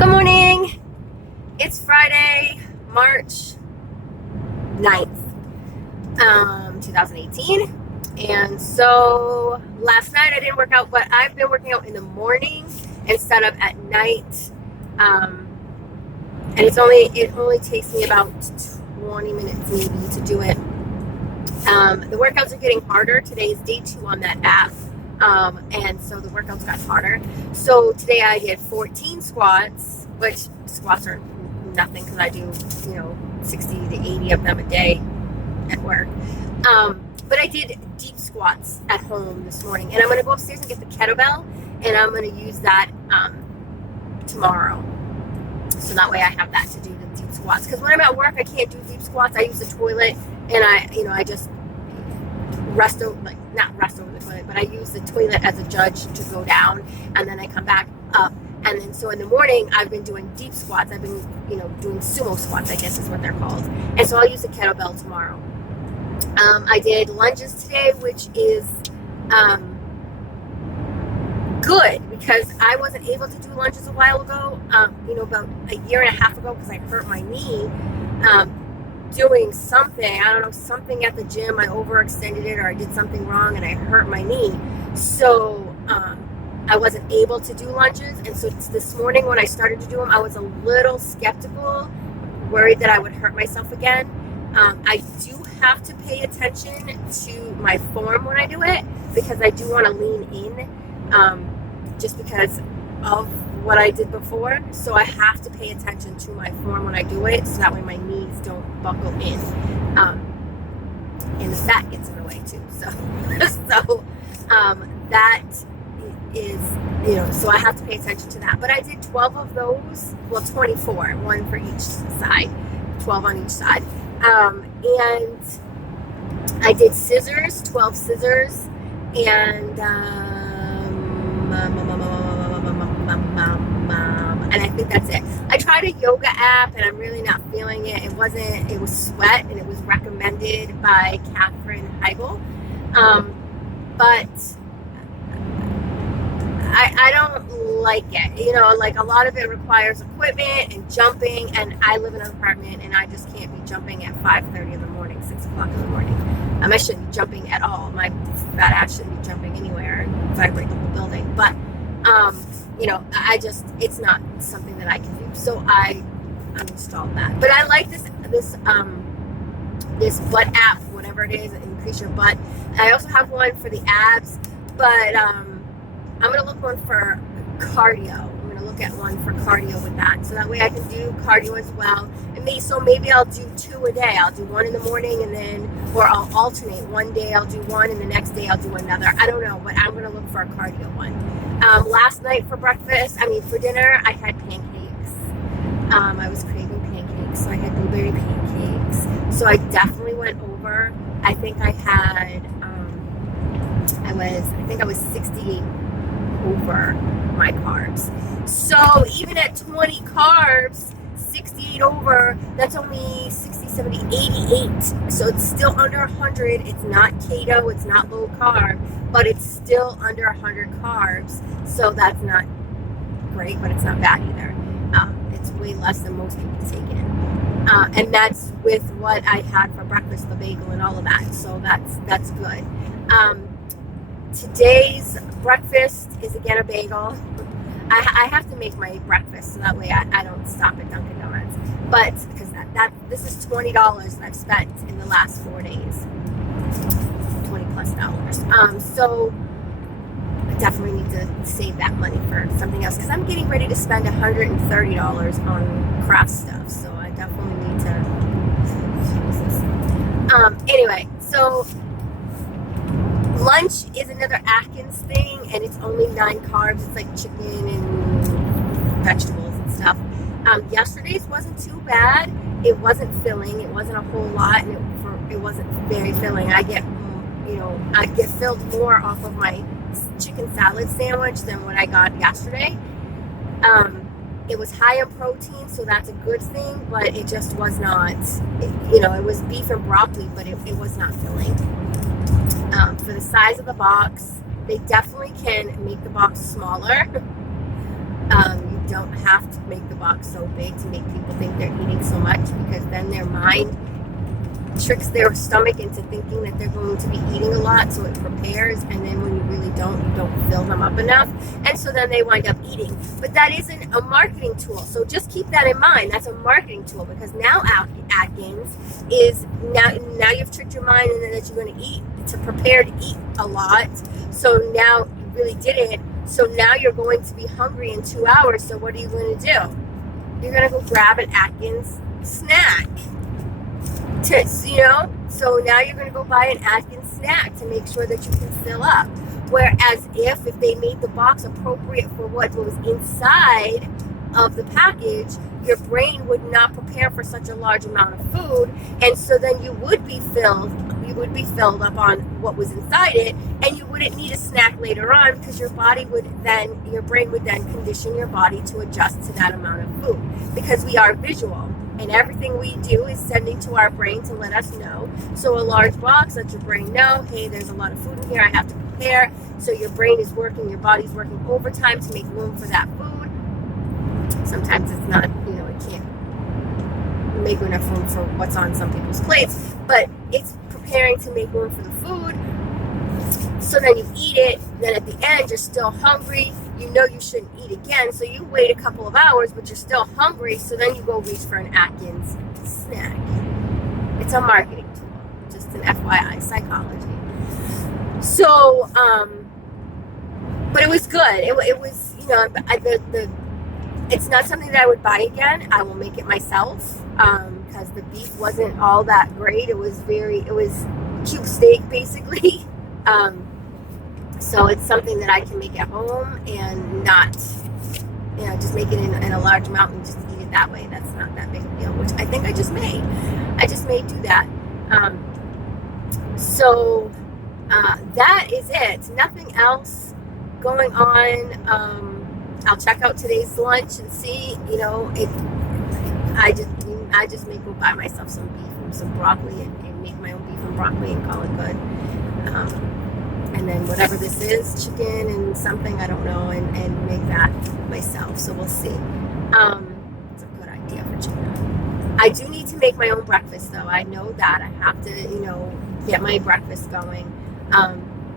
Good morning. It's Friday, March 9th, 2018. And so last night I didn't work out, but I've been working out in the morning instead of at night. And it only takes me about 20 minutes maybe to do it. The workouts are getting harder. Today is day 2 on that app. And so the workouts got harder. So today I did 14 squats, which squats are nothing because I do, 60 to 80 of them a day at work. But I did deep squats at home this morning, and I'm going to go upstairs and get the kettlebell, and I'm going to use that tomorrow. So that way I have that to do the deep squats. Because when I'm at work, I can't do deep squats. I use the toilet, and I just rest over, not rest over the toilet, but I use the toilet as a judge to go down, and then I come back up. And then so in the morning, I've been doing deep squats. I've been, doing sumo squats, I guess is what they're called. And so I'll use the kettlebell tomorrow. I did lunges today, which is good because I wasn't able to do lunges a while ago, about a year and a half ago, because I hurt my knee doing something. I don't know, something at the gym. I overextended it, or I did something wrong and I hurt my knee. So I wasn't able to do lunges. And so this morning when I started to do them, I was a little skeptical, worried that I would hurt myself again. I do have to pay attention to my form when I do it, because I do want to lean in, just because of what I did before. So I have to pay attention to my form when I do it, so that way my knees don't buckle in, and the fat gets in the way too. So that is, so I have to pay attention to that. But I did 12 of those, 24, one for each side, 12 on each side. And I did scissors, 12 scissors, and I think that's it. I tried a yoga app and I'm really not feeling it. It was Sweat, and it was recommended by Katherine Heigl. But I don't like it. A lot of it requires equipment and jumping, and I live in an apartment and I just can't be jumping at 5:30 in the morning, 6 o'clock in the morning. I shouldn't be jumping at all. My fat ass shouldn't be jumping anywhere and vibrate the whole building. But it's not something that I can do. So I uninstalled that. But I like this butt app, whatever it is, increase your butt. I also have one for the abs, but I'm gonna look one for cardio. I'm gonna look at one for cardio with that, so that way I can do cardio as well. And maybe I'll do 2 a day. I'll do one in the morning, or I'll alternate. One day I'll do one, and the next day I'll do another. I don't know, but I'm gonna look for a cardio one. Last night for dinner, I had pancakes. I was craving pancakes, so I had blueberry pancakes. So I definitely went over. I think I had, I was 68 over my carbs. So even at 20 carbs, 68 over, that's only 60, 70, 88. So it's still under 100. It's not keto, it's not low carb, but it's still under 100 carbs. So that's not great, but it's not bad either. It's way less than most people take in. And that's with what I had for breakfast, the bagel and all of that. So that's good. Today's breakfast is again a bagel. I have to make my breakfast so that way I don't stop at Dunkin' Donuts. But because this is $20 that I've spent in the last 4 days. $20+. So I definitely need to save that money for something else, because I'm getting ready to spend $130 on craft stuff. So I definitely need to use this. Anyway, so lunch is another Atkins thing, and it's only 9 carbs. It's like chicken and vegetables and stuff. Yesterday's wasn't too bad. It wasn't filling. It wasn't a whole lot, and it wasn't very filling. I get filled more off of my chicken salad sandwich than what I got yesterday. It was high in protein, so that's a good thing, but it just was not, it was beef and broccoli, but it was not filling. For the size of the box, they definitely can make the box smaller. You don't have to make the box so big to make people think they're eating so much, because then their mind tricks their stomach into thinking that they're going to be eating a lot, so it prepares, and then when you really don't, you don't fill them up enough, and so then they wind up eating. But that isn't a marketing tool, so just keep that in mind. That's a marketing tool, because now Atkins is now you've tricked your mind and that you're going to eat, to prepare to eat a lot, so now you really did it. So now you're going to be hungry in 2 hours, so what are you going to do? You're going to go grab an Atkins snack. So now you're going to go buy an Atkins snack to make sure that you can fill up. Whereas if they made the box appropriate for what was inside of the package, your brain would not prepare for such a large amount of food, and so then you would be filled up on what was inside it, and you wouldn't need a snack later on, because your brain would then condition your body to adjust to that amount of food, because we are visual. And everything we do is sending to our brain to let us know. So a large box lets your brain know, hey, there's a lot of food in here, I have to prepare. So your brain is working, your body's working overtime to make room for that food. Sometimes it's not, it can't make enough room for what's on some people's plates, but it's preparing to make room for the food. So then you eat it, then at the end you're still hungry. You know you shouldn't eat again, so you wait a couple of hours, but you're still hungry, so then you go reach for an Atkins snack. It's a marketing tool, just an FYI, psychology. So, but it was good. It was, it's not something that I would buy again. I will make it myself, because the beef wasn't all that great. It was cube steak, basically. So it's something that I can make at home and not, just make it in a large amount and just eat it that way. That's not that big a deal, which I think I just may do that. So that is it. Nothing else going on. I'll check out today's lunch and see, I just may go buy myself some beef and some broccoli and make my own beef and broccoli and call it good. And then whatever this is, chicken and something, I don't know, and make that myself. So we'll see. It's a good idea for chicken. I do need to make my own breakfast, though. I know that. I have to, get my breakfast going.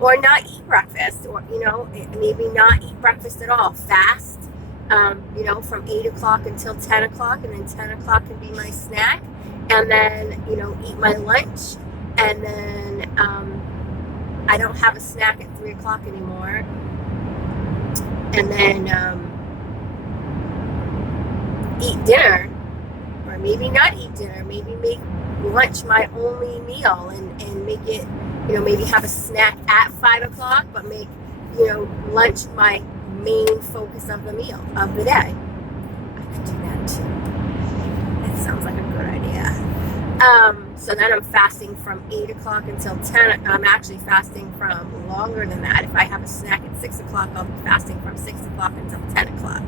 Or not eat breakfast, or, maybe not eat breakfast at all. Fast, from 8 o'clock until 10 o'clock, and then 10 o'clock can be my snack. And then, eat my lunch. And then, I don't have a snack at 3 o'clock anymore. And then eat dinner, or maybe not eat dinner. Maybe make lunch my only meal, and make it, maybe have a snack at 5 o'clock, but make, lunch my main focus of the meal of the day. I could do that too. That sounds like a good idea. So then I'm fasting from 8 o'clock until 10. I'm actually fasting from longer than that. If I have a snack at 6 o'clock, I'll be fasting from 6 o'clock until 10 o'clock.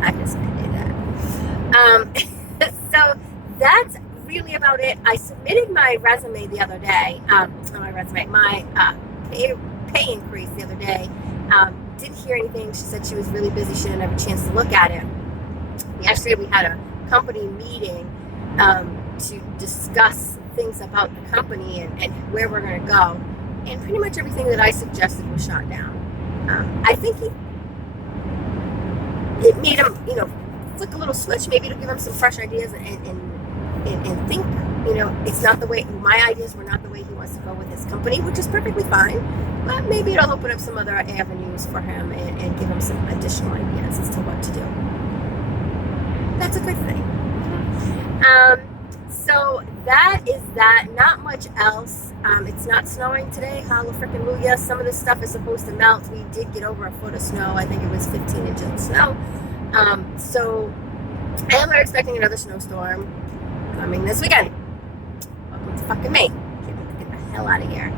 I just did that. So that's really about it. I submitted my resume the other day. My pay increase the other day. Didn't hear anything. She said she was really busy. She didn't have a chance to look at it. Yesterday we had a company meeting to discuss things about the company and where we're going to go, and pretty much everything that I suggested was shot down. I think it made him, flick a little switch. Maybe it'll give him some fresh ideas and think, it's not the way, my ideas were not the way he wants to go with his company, which is perfectly fine, but maybe it'll open up some other avenues for him and give him some additional ideas as to what to do. That's a good thing. So that is that. Not much else. It's not snowing today. Hallelujah. Some of this stuff is supposed to melt. We did get over a foot of snow. I think it was 15 inches of snow. So I am not expecting another snowstorm coming this weekend. Welcome to fucking May. Get the hell out of here.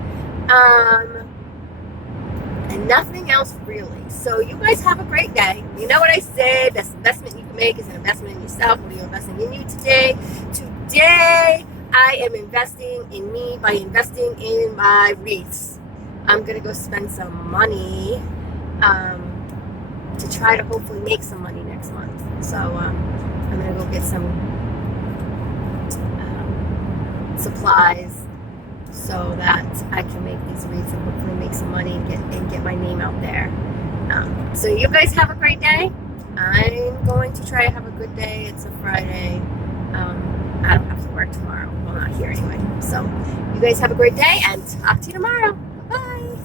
And nothing else really. So you guys have a great day. You know what I say, best investment you can make is an investment in yourself. What are you investing in you today? Today, I am investing in me by investing in my REITs. I'm going to go spend some money to try to hopefully make some money next month. So I'm gonna go get some supplies so that I can make these wreaths and hopefully make some money and get my name out there. So you guys have a great day. I'm going to try to have a good day. It's a Friday. I don't have to work tomorrow. Well, not here anyway. So you guys have a great day and talk to you tomorrow. Bye.